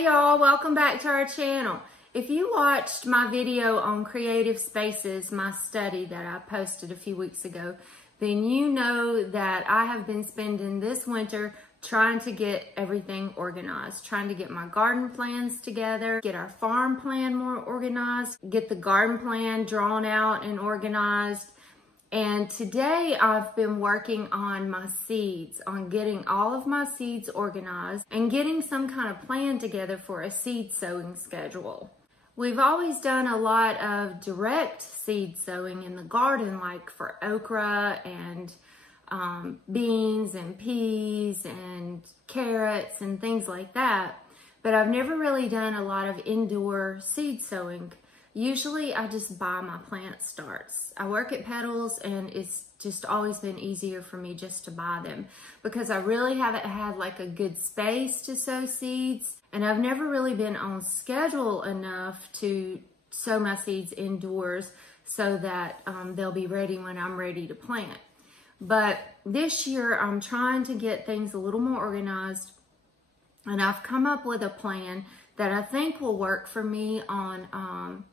Hey y'all, welcome back to our channel. If you watched my video on creative spaces, my study that I posted a few weeks ago, then you know that I have been spending this winter trying to get everything organized, trying to get my garden plans together, get our farm plan more organized, get the garden plan drawn out and organized. And today I've been working on my seeds, on getting all of my seeds organized and getting some kind of plan together for a seed sowing schedule. We've always done a lot of direct seed sowing in the garden, like for okra and beans and peas and carrots and things like that. But I've never really done a lot of indoor seed sowing. Usually I just buy my plant starts. I work at Petals and it's just always been easier for me just to buy them because I really haven't had like a good space to sow seeds, and I've never really been on schedule enough to sow my seeds indoors so that they'll be ready when I'm ready to plant. But this year I'm trying to get things a little more organized, and I've come up with a plan that I think will work for me on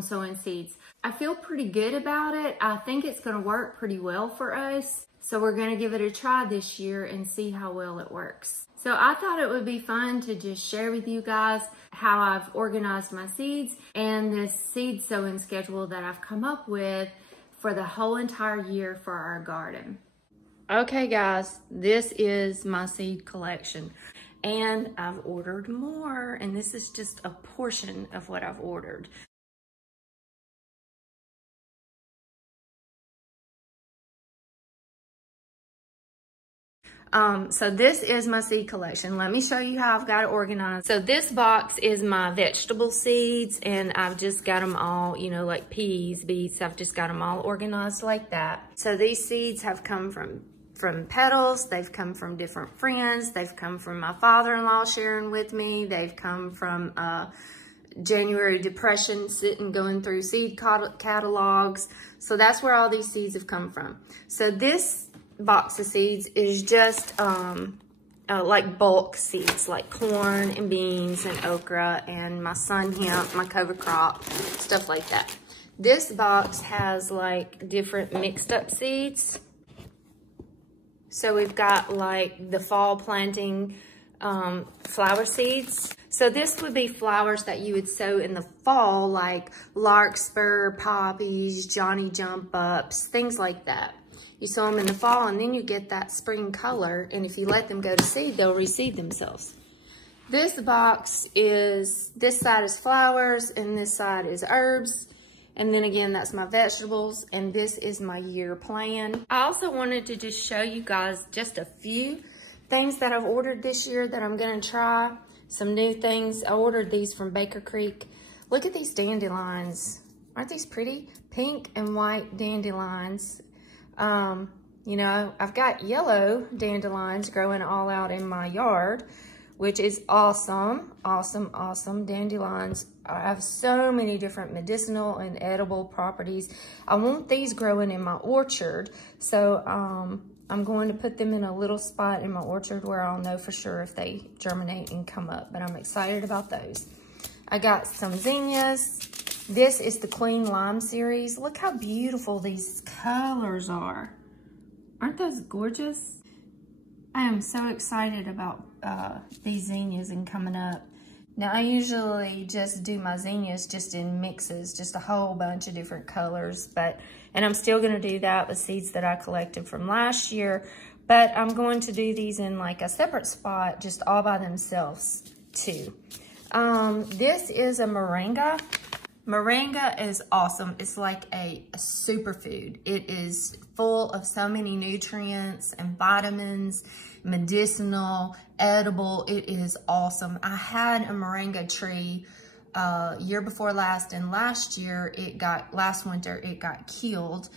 sowing seeds. I feel pretty good about it. I think it's going to work pretty well for us. So we're going to give it a try this year and see how well it works. So I thought it would be fun to just share with you guys how I've organized my seeds and this seed sowing schedule that I've come up with for the whole entire year for our garden. Okay guys, this is my seed collection. And I've ordered more, and this is just a portion of what I've ordered. So this is my seed collection. Let me show you how I've got it organized. So this box is my vegetable seeds, and I've just got them all, you know, like peas, beets, I've just got them all organized like that. So these seeds have come from Petals, they've come from different friends, they've come from my father-in-law sharing with me, they've come from January Depression, going through seed catalogs. So that's where all these seeds have come from. So this box of seeds is just like bulk seeds, like corn and beans and okra and my sun hemp, my cover crop, stuff like that. This box has like different mixed up seeds. So we've got like the fall planting flower seeds. So this would be flowers that you would sow in the fall, like larkspur, poppies, Johnny jump ups, things like that. You sow them in the fall and then you get that spring color, and if you let them go to seed, they'll reseed themselves. This box is, this side is flowers and this side is herbs. And then again, that's my vegetables, and this is my year plan. I also wanted to just show you guys just a few things that I've ordered this year that I'm gonna try. Some new things. I ordered these from Baker Creek. Look at these dandelions. Aren't these pretty? Pink and white dandelions. You know, I've got yellow dandelions growing all out in my yard, which is awesome, awesome, awesome. Dandelions have so many different medicinal and edible properties. I want these growing in my orchard, so I'm going to put them in a little spot in my orchard where I'll know for sure if they germinate and come up, but I'm excited about those. I got some zinnias. This is the Queen Lime series. Look how beautiful these colors are. Aren't those gorgeous? I am so excited about these zinnias and coming up. Now I usually just do my zinnias just in mixes, just a whole bunch of different colors, and I'm still gonna do that with seeds that I collected from last year, but I'm going to do these in like a separate spot, just all by themselves too. This is a moringa. Moringa is awesome. It's like a superfood. It is full of so many nutrients and vitamins, medicinal, edible. It is awesome. I had a moringa tree year before last, and last winter it got killed,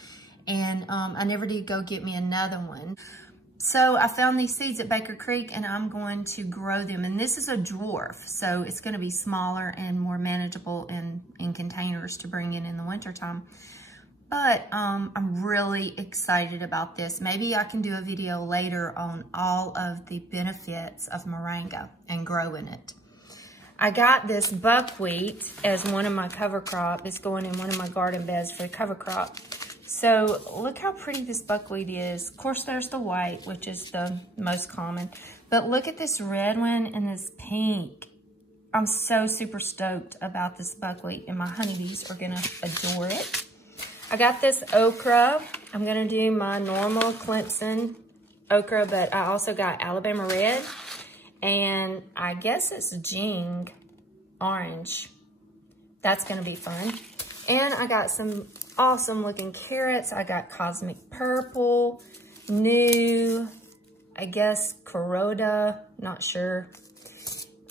and I never did go get me another one. So I found these seeds at Baker Creek, and I'm going to grow them. And this is a dwarf, so it's going to be smaller and more manageable in containers to bring in the wintertime. But I'm really excited about this. Maybe I can do a video later on all of the benefits of moringa and growing it. I got this buckwheat as one of my cover crop. It's going in one of my garden beds for the cover crop. So look how pretty this buckwheat is. Of course, there's the white, which is the most common. But look at this red one and this pink. I'm so super stoked about this buckwheat, and my honeybees are gonna adore it. I got this okra. I'm gonna do my normal Clemson okra, but I also got Alabama red, and I guess it's Jing orange. That's gonna be fun. And I got some awesome looking carrots. I got cosmic purple, new, I guess Corota, not sure.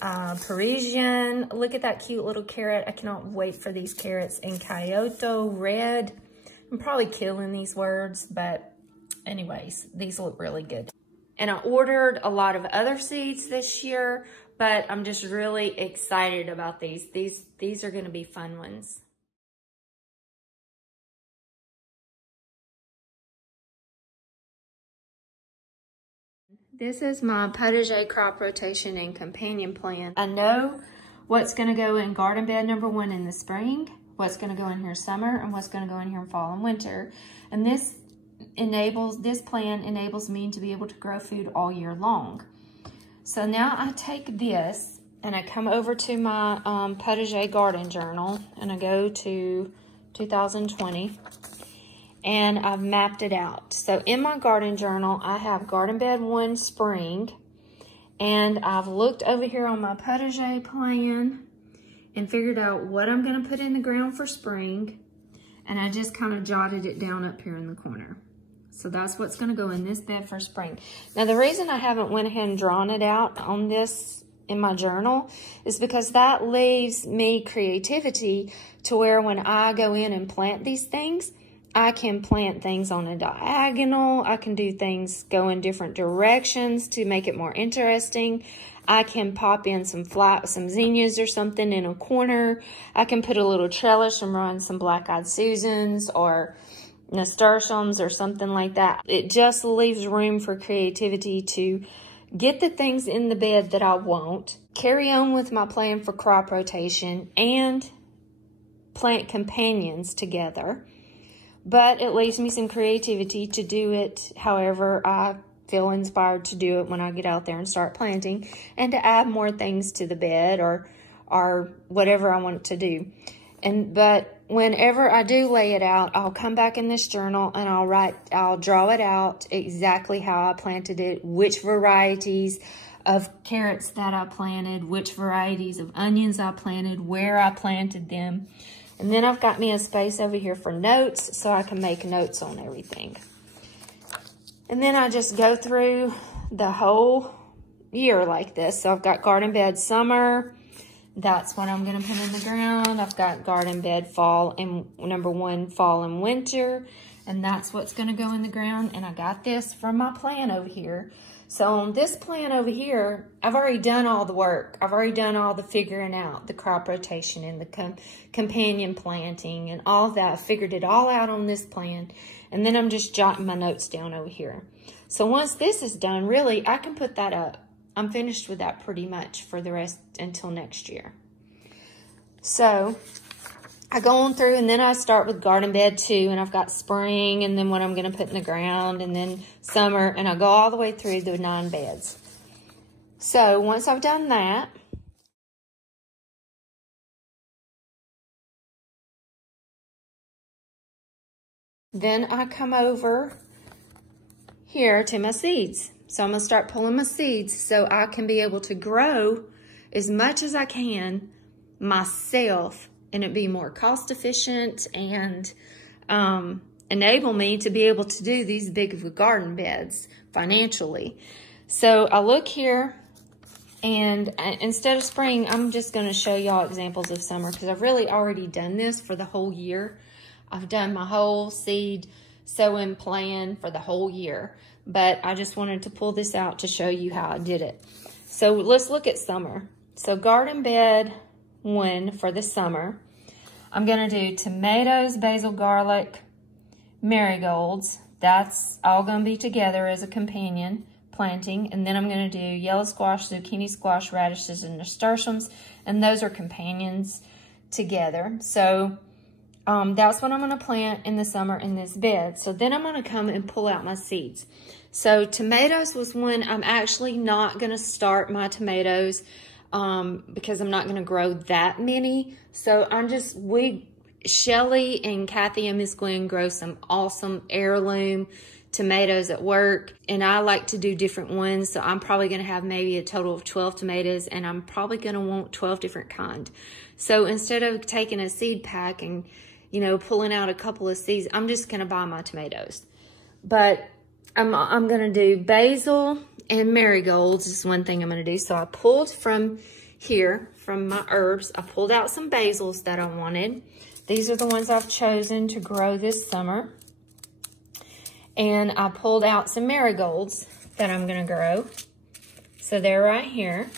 Parisian, look at that cute little carrot. I cannot wait for these carrots. And Kyoto red. I'm probably killing these words, but anyways, these look really good. And I ordered a lot of other seeds this year, but I'm just really excited about these. These are gonna be fun ones. This is my potager crop rotation and companion plant. I know what's gonna go in garden bed number 1 in the spring, what's gonna go in here summer, and what's gonna go in here in fall and winter. And this plan enables me to be able to grow food all year long. So now I take this and I come over to my potager garden journal, and I go to 2020. And I've mapped it out. So in my garden journal, I have garden bed 1 spring, and I've looked over here on my potager plan and figured out what I'm gonna put in the ground for spring, and I just kind of jotted it down up here in the corner. So that's what's gonna go in this bed for spring. Now the reason I haven't went ahead and drawn it out on this in my journal is because that leaves me creativity to where when I go in and plant these things, I can plant things on a diagonal. I can do things go in different directions to make it more interesting. I can pop in some zinnias or something in a corner. I can put a little trellis and run some black-eyed Susans or nasturtiums or something like that. It just leaves room for creativity to get the things in the bed that I want, carry on with my plan for crop rotation, and plant companions together. But it leaves me some creativity to do it however I feel inspired to do it when I get out there and start planting, and to add more things to the bed or whatever I want to do. But whenever I do lay it out, I'll come back in this journal and I'll draw it out exactly how I planted it, which varieties of carrots that I planted, which varieties of onions I planted, where I planted them. And then I've got me a space over here for notes so I can make notes on everything. And then I just go through the whole year like this. So I've got garden bed summer. That's what I'm going to put in the ground. I've got garden bed fall and number 1 fall and winter. And that's what's going to go in the ground. And I got this from my plan over here. So on this plan over here, I've already done all the work. I've already done all the figuring out, the crop rotation and the companion planting and all that. I figured it all out on this plan. And then I'm just jotting my notes down over here. So once this is done, really, I can put that up. I'm finished with that pretty much for the rest until next year. So I go on through, and then I start with garden bed 2, and I've got spring, and then what I'm going to put in the ground, and then summer, and I go all the way through the 9 beds. So once I've done that, then I come over here to my seeds. So I'm going to start pulling my seeds so I can be able to grow as much as I can myself, and it be more cost efficient and enable me to be able to do these big garden beds financially. So I look here, and instead of spring, I'm just going to show y'all examples of summer, because I've really already done this for the whole year. I've done my whole seed sowing plan for the whole year, but I just wanted to pull this out to show you how I did it. So let's look at summer. So garden bed 1 for the summer, I'm going to do tomatoes, basil, garlic, marigolds. That's all going to be together as a companion. planting. And then I'm going to do yellow squash, zucchini squash, radishes, and nasturtiums. And those are companions together. So that's what I'm going to plant in the summer in this bed. So then I'm going to come and pull out my seeds. So tomatoes was one. I'm actually not going to start my tomatoes because I'm not going to grow that many. So Shelly and Kathy and Miss Gwen grow some awesome heirloom tomatoes at work, and I like to do different ones. So I'm probably going to have maybe a total of 12 tomatoes, and I'm probably going to want 12 different kinds. So instead of taking a seed pack and, you know, pulling out a couple of seeds, I'm just going to buy my tomatoes. But I'm going to do basil and marigolds is one thing I'm going to do. So I pulled from here, from my herbs, I pulled out some basils that I wanted. These are the ones I've chosen to grow this summer. And I pulled out some marigolds that I'm going to grow. So they're right here.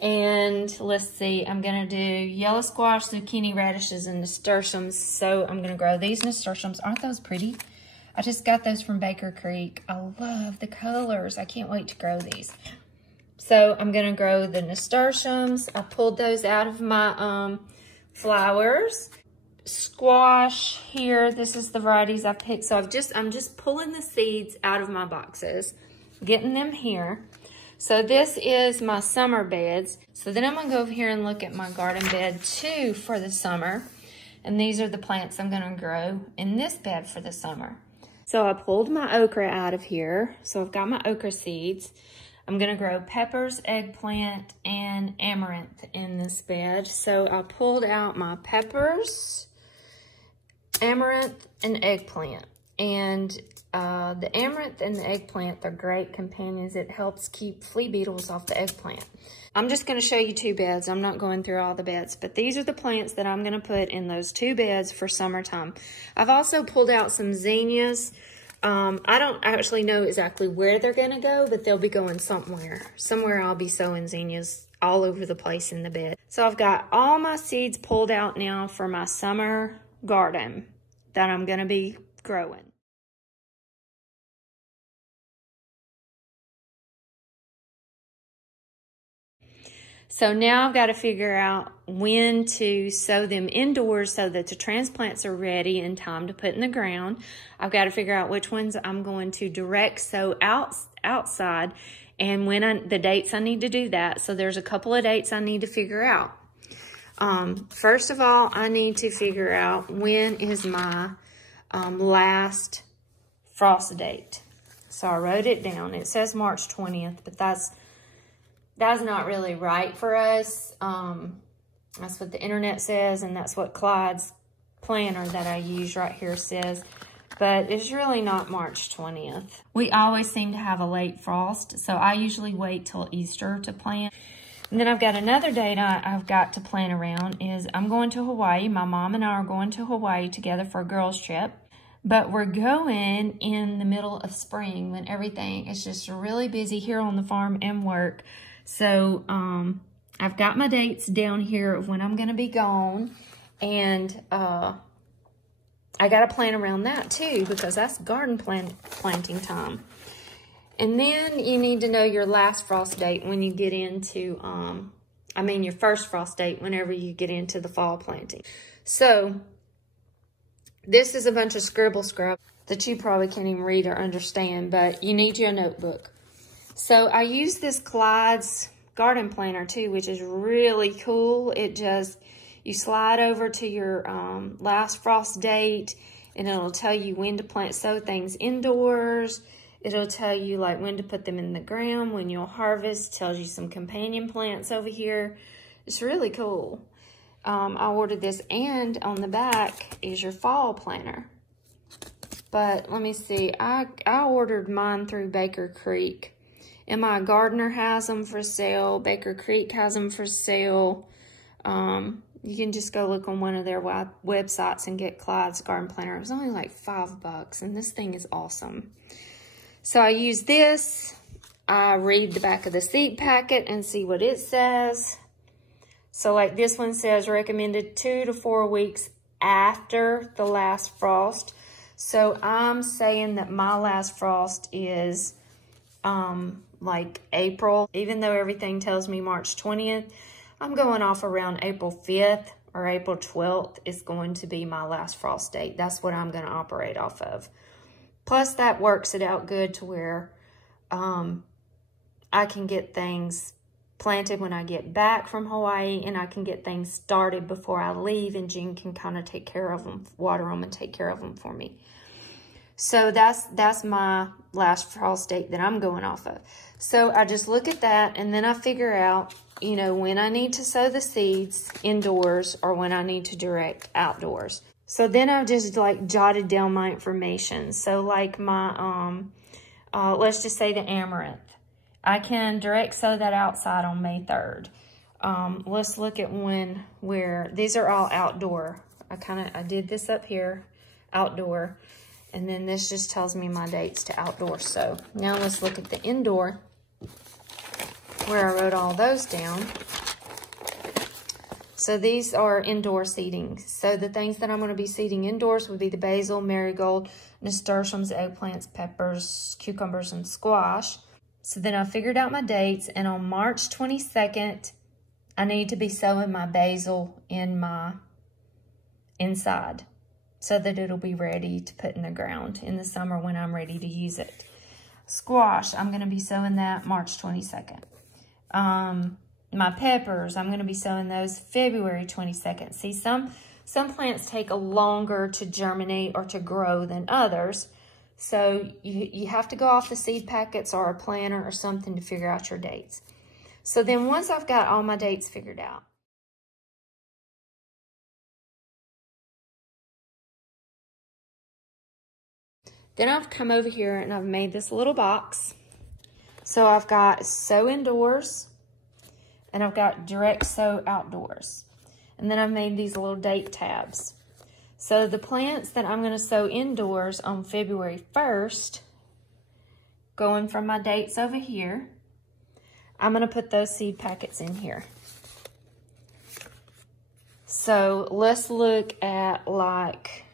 And let's see, I'm going to do yellow squash, zucchini, radishes, and nasturtiums. So I'm going to grow these nasturtiums. Aren't those pretty? I just got those from Baker Creek. I love the colors. I can't wait to grow these. So I'm going to grow the nasturtiums. I pulled those out of my flowers. Squash here, this is the varieties I picked. So I'm just pulling the seeds out of my boxes, getting them here. So this is my summer beds. So then I'm gonna go over here and look at my garden bed too for the summer. And these are the plants I'm gonna grow in this bed for the summer. So I pulled my okra out of here. So I've got my okra seeds. I'm gonna grow peppers, eggplant, and amaranth in this bed. So I pulled out my peppers, amaranth, and eggplant. And the amaranth and the eggplant, they're great companions. It helps keep flea beetles off the eggplant. I'm just going to show you 2 beds. I'm not going through all the beds, but these are the plants that I'm going to put in those 2 beds for summertime. I've also pulled out some zinnias. I don't actually know exactly where they're going to go, but they'll be going somewhere. Somewhere I'll be sowing zinnias all over the place in the bed. So I've got all my seeds pulled out now for my summer garden that I'm going to be growing. So now I've got to figure out when to sow them indoors so that the transplants are ready in time to put in the ground. I've got to figure out which ones I'm going to direct sow outside and when the dates I need to do that. So there's a couple of dates I need to figure out. First of all, I need to figure out when is my last frost date. So I wrote it down. It says March 20th, but that's not really right for us. That's what the internet says, and that's what Clyde's planner that I use right here says. But it's really not March 20th. We always seem to have a late frost, so I usually wait till Easter to plant. And then I've got another date I've got to plan around is I'm going to Hawaii. My mom and I are going to Hawaii together for a girls' trip. But we're going in the middle of spring when everything is just really busy here on the farm and work. So I've got my dates down here of when I'm going to be gone. And I got to plan around that too because that's garden planting time. And then you need to know your last frost date when you get into, your first frost date whenever you get into the fall planting. So this is a bunch of scribble scrub that you probably can't even read or understand, but you need your notebook. So I use this Clyde's garden planner too, which is really cool. It just, you slide over to your last frost date and it'll tell you when to sow things indoors. It'll tell you like when to put them in the ground, when you'll harvest, tells you some companion plants over here. It's really cool. I ordered this, and on the back is your fall planner. But let me see, I ordered mine through Baker Creek. M.I. Gardner has them for sale. Baker Creek has them for sale. You can just go look on one of their websites and get Clyde's garden planner. It was only like $5, and this thing is awesome. So I use this. I read the back of the seed packet and see what it says. So like this one says recommended 2 to 4 weeks after the last frost. So I'm saying that my last frost is like April. Even though everything tells me March 20th, I'm going off around April 5th or April 12th is going to be my last frost date. That's what I'm going to operate off of. Plus, that works it out good to where I can get things planted when I get back from Hawaii, and I can get things started before I leave, and Jean can kind of take care of them, water them, and take care of them for me. So that's my last frost date that I'm going off of. So I just look at that, and then I figure out, you know, when I need to sow the seeds indoors or when I need to direct outdoors. So then I've just like jotted down my information. So like my, let's just say the amaranth. I can direct sow that outside on May 3rd. Let's look at where these are all outdoor. I did this up here, outdoor. And then this just tells me my dates to outdoor. So now let's look at the indoor, where I wrote all those down. So these are indoor seeding. So the things that I'm going to be seeding indoors would be the basil, marigold, nasturtiums, eggplants, peppers, cucumbers, and squash. So then I figured out my dates, and on March 22nd, I need to be sowing my basil in my inside, so that it'll be ready to put in the ground in the summer when I'm ready to use it. Squash, I'm going to be sowing that March 22nd. My peppers, I'm going to be sowing those February 22nd. See, some plants take a longer to germinate or to grow than others. So you have to go off the seed packets or a planner or something to figure out your dates. So then once I've got all my dates figured out, then I've come over here and I've made this little box. So I've got sow indoors and I've got direct sow outdoors. And then I've made these little date tabs. So the plants that I'm going to sow indoors on February 1st, going from my dates over here, I'm going to put those seed packets in here. So let's look at like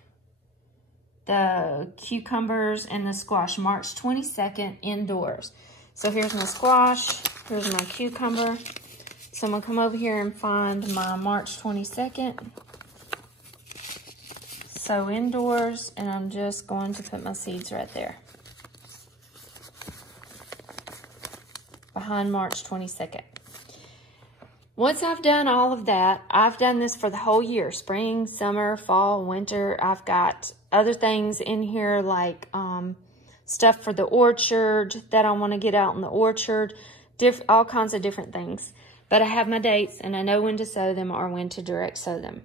the cucumbers and the squash, March 22nd, indoors. So here's my squash, here's my cucumber. So I'm gonna come over here and find my March 22nd. So indoors, and I'm just going to put my seeds right there. Behind March 22nd. Once I've done all of that, I've done this for the whole year, spring, summer, fall, winter. I've got other things in here like stuff for the orchard that I want to get out in the orchard, all kinds of different things. But I have my dates and I know when to sow them or when to direct sow them.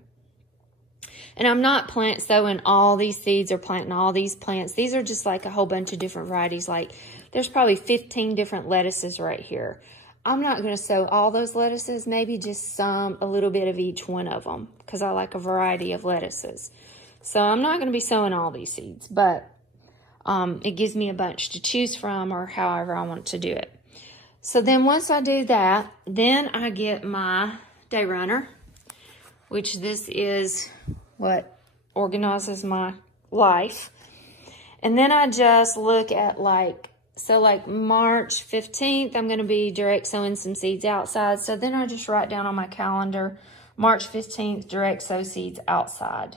And I'm not plant sowing all these seeds or planting all these plants. These are just like a whole bunch of different varieties. Like there's probably 15 different lettuces right here. I'm not going to sow all those lettuces, maybe just a little bit of each one of them, because I like a variety of lettuces. So I'm not going to be sowing all these seeds, but it gives me a bunch to choose from or however I want to do it. So then once I do that, then I get my day runner, which this is what organizes my life. And then I just look at like March 15th, I'm going to be direct sowing some seeds outside. So then I just write down on my calendar, March 15th, direct sow seeds outside.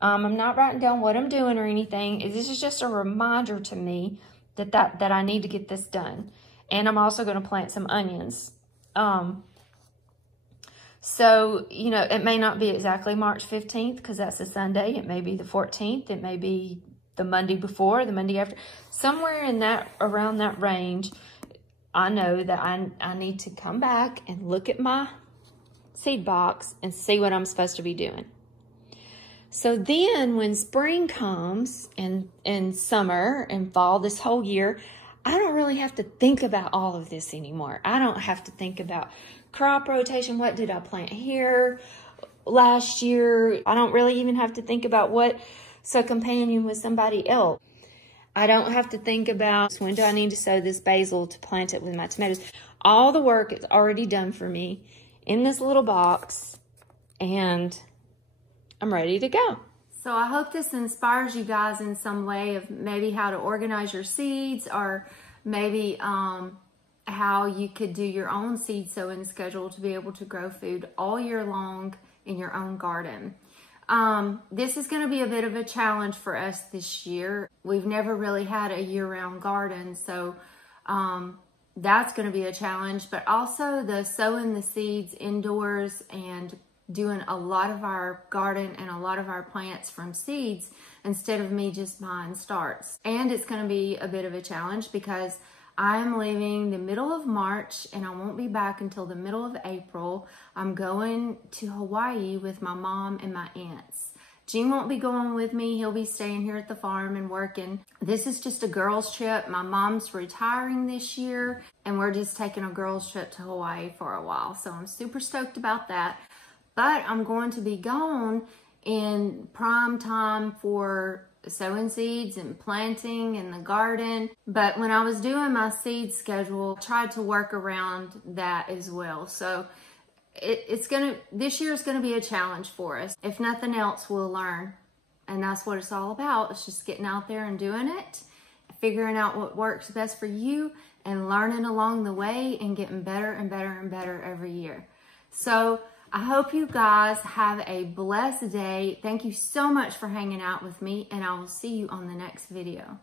I'm not writing down what I'm doing or anything. This is just a reminder to me that I need to get this done. And I'm also going to plant some onions. So, you know, it may not be exactly March 15th because that's a Sunday. It may be the 14th. It may be the Monday before, the Monday after. Somewhere in that, around that range, I know that I need to come back and look at my seed box and see what I'm supposed to be doing. So then when spring comes and summer and fall, this whole year, I don't really have to think about all of this anymore. I don't have to think about crop rotation. What did I plant here last year? I don't really even have to think about what's a companion with somebody else. I don't have to think about when do I need to sow this basil to plant it with my tomatoes. All the work is already done for me in this little box, and I'm ready to go. So I hope this inspires you guys in some way of maybe how to organize your seeds or maybe how you could do your own seed sowing schedule to be able to grow food all year long in your own garden. This is going to be a bit of a challenge for us this year. We've never really had a year-round garden, so that's going to be a challenge, but also the sowing the seeds indoors and doing a lot of our garden and a lot of our plants from seeds instead of me just buying starts. And it's going to be a bit of a challenge because I'm leaving the middle of March and I won't be back until the middle of April. I'm going to Hawaii with my mom and my aunts. Gene won't be going with me. He'll be staying here at the farm and working. This is just a girls trip. My mom's retiring this year and we're just taking a girls trip to Hawaii for a while. So I'm super stoked about that. But I'm going to be gone in prime time for sowing seeds and planting in the garden. But when I was doing my seed schedule, I tried to work around that as well. So this year is gonna be a challenge for us. If nothing else, we'll learn. And that's what it's all about. It's just getting out there and doing it, figuring out what works best for you and learning along the way and getting better and better and better every year. So I hope you guys have a blessed day. Thank you so much for hanging out with me, and I will see you on the next video.